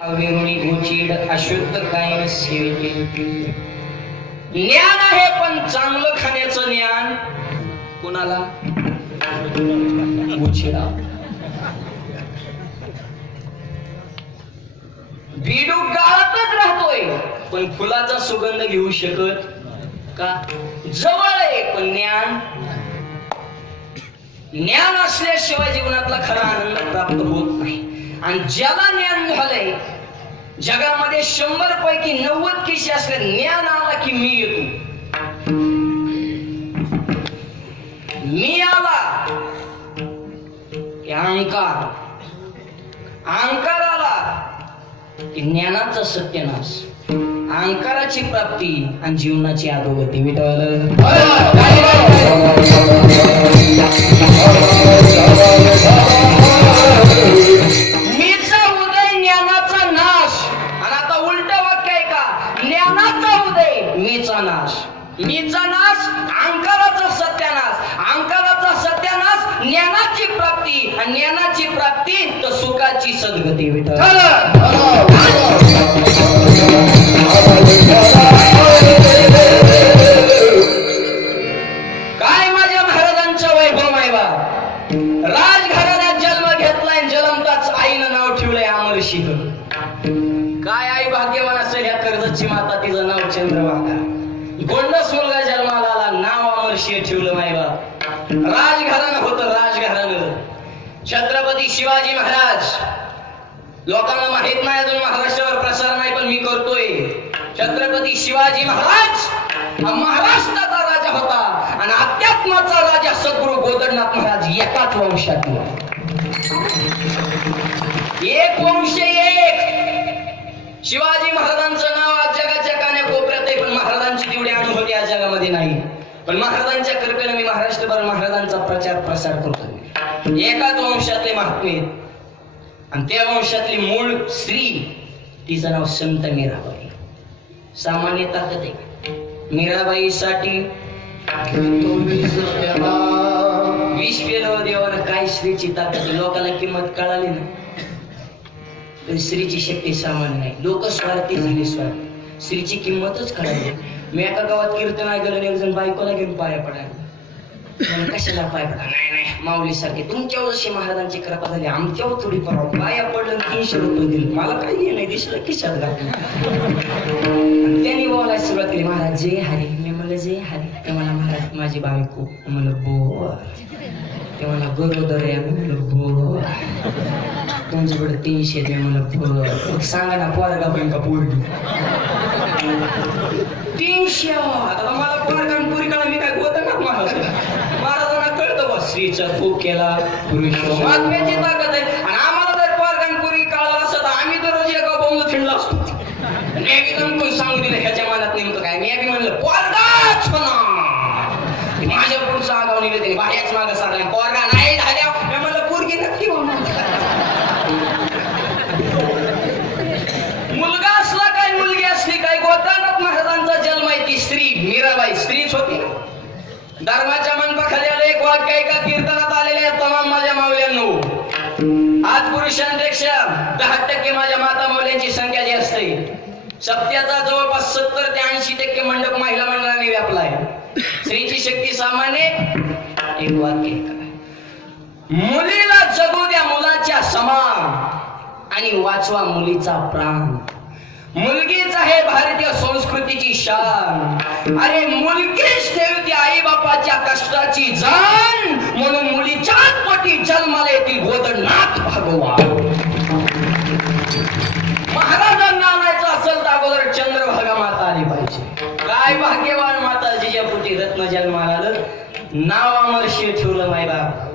अविरुणी गोचीड अशुद्ध काय सेविके ज्ञान आहे, पण चांगलं खाण्याचं ज्ञान कोणाला? गोचीडा. बिडू गाळातच राहतोय, पण फुलाचा सुगंध घेऊ शकत का? जवळ आहे, पण ज्ञान असल्याशिवाय जीवनातला खरा आनंद प्राप्त होत नाही. आणि ज्याला ज्ञान झालंय, जगामध्ये 100 पैकी 90 केशी असले, ज्ञान आला की मी येतो, मी आला की अहंकार, अहंकार आला की ज्ञानाचा सत्यानाश, अहंकाराची प्राप्ती आणि जीवनाची अधोगती. मीचा उदय ज्ञानाचा नाश. आणि आता उलट वाक्य आहे का? ज्ञानाचा उदय मीचा नाश, मीचा नाश अहंकाराचा सत्यानाश, अहंकाराचा सत्यानाश ज्ञानाची प्राप्ती, आणि ज्ञानाची प्राप्ती तर सुखाची सद्गती. काय माझ्या महाराजांच्या वैभव आहे बा. राजघराण्यात जन्म घेतलाय, जन्मताच आईनं नाव ठेवलंय अमरसिंह. काय आई भाग्यवान असेल ह्या कर्जतची माता, तिचं नाव चंद्रभागा. गोंडस मुलगा जन्माला आला, नाव अमरसिंह ठेवलं मायबा. राजघराणं होतं, राजघराणं. छत्रपती शिवाजी महाराज, लोकांना माहित नाही अजून, महाराष्ट्रावर प्रसार नाही, पण मी करतोय. छत्रपती शिवाजी महाराज हा महाराष्ट्राचा राजा होता, आणि अध्यात्माचा राजा सद्गुरु गोदडनाथ महाराज एकाच वंशातला. एक वंश एक. शिवाजी महाराजांचं नाव आज जगाच्या कानाकोपऱ्यात आहे, पण महाराजांची तेवढी अनुभूती आज जगामध्ये नाही. पण महाराजांच्या कृपेने मी महाराष्ट्रभर महाराजांचा प्रचार प्रसार करतोय. एकाच वंशातले महात्मे, आणि त्या वंशातली मूळ स्त्री, तिचं नाव संत मीराबाई. सामान्य ताकद आहे मीराबाईसाठी. विष पेलं देवानं, काय स्त्रीची ताकद. लोकांना किंमत कळाली ना, तर स्त्रीची शक्ती सामान्य नाही. लोक स्वार्थी झाले, स्वार्थ. स्त्रीची किंमतच कळाली. मी एका गावात कीर्तन ऐकलं, एक जण बायकोला घेऊन पाया पडायला. कशाला पाय पडा? नाही नाही, माऊली सारखे तुमच्यावर जशी महाराजांची कृपा झाली, आमच्यावर थोडी परवा. पाया पडलं, 300 रुपये दिले. मला काही नाही दिसलं, खिशात घातलं. त्यांनी बोलायला सुरुवात केली, महाराज जय हरी. मी म्हणलं जय हरी. ते मला महाराज माझी बायको. म्हणलं बोर. ते मला गरोदर आहे. मी म्हणलं बोर. तुमच्याकडे 300 दे. म्हणलं बोर. सांगा ना, पोरगा पण का पोरगी? 300. आता मला पोरगा पुरी काळ, मी काय गोत ना महाराज. महाराजांना कळतं बा, स्त्रीचा खूप केला पुरुष महात्म्याची ताकद आहे. आणि आम्हाला जर पोरगांपुरी काळाला असत, आम्ही दररोज एका बोंबलं थिंडला असतो. मी एकदम पण सांगू दिलं ह्याच्या मनात नेमकं काय. मी आधी म्हणलं पोरगाच म्हणा. माझ्या पुढचं आगाव निघत नाही, बाह्याच मागं सारला. पोरगा नाही झाल्या, मी म्हणलं पोरगी नक्की मुलगा असला काय, मुलगी असली काय. गोदडनाथ महाराजांचा जन्म आहे, ती स्त्री मीराबाई स्त्रीच होती. धर्माच्या मंडपाखाली आले एक वाक्य आहे का, कीर्तनात आलेले आहेत तमाम माझ्या माऊल्यांनो. आज पुरुषांपेक्षा 10% माझ्या माता माऊल्यांची संख्या जी असते. सत्याचा जवळपास 70 ते 80% मंडप महिला मंडळाने व्यापलाय. स्त्रीची शक्ती सामान्य. एक वाक्य आहे का, मुलीला जगू द्या मुलाच्या समान, आणि वाचवा मुलीचा प्राण. मुलगीच आहे भारतीय संस्कृतीची शान. अरे मुलगीच ठेवते आई बापाच्या कष्टाची जाण, म्हणून मुलीच्याच पोटी जन्माला येतील गोदडनाथ भगवान. महाराजांना आणायचं असेल तर अगोदर चंद्रभागा माता आली पाहिजे. काय भाग्यवान माता जिच्या पोटी रत्न जन्माला आलं. नाव अमरसिंह ठेवलं मायबाप.